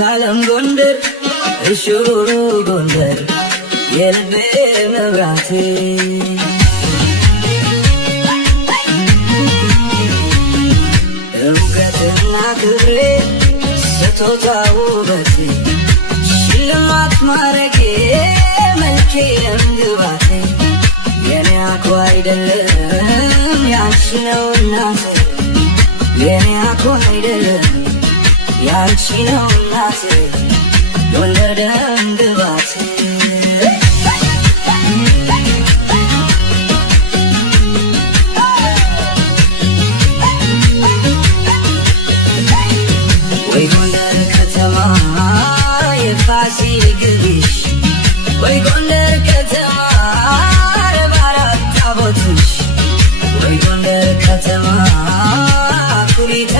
እናታለም ጎንደር እሹሩሩ ጎንደር የልቤ መብራቴ እውቀትና ክብሬ ስጦታ ውበቴ ሽልማት ማረጌ መልኬ እንግባቴ የኔ አኮ አይደለም ያንቺ ነው እናቴ የኔ አኮ አይደለም ያንቺ ነው እናቴ ጎንደር ደም ግባቴ ወይ ጎንደር ከተማ የፋሲል ግቢሽ ወይ ጎንደር ከተማ ባራት ታቦትሽ ወይ ጎንደር ከተማ ኩሪታ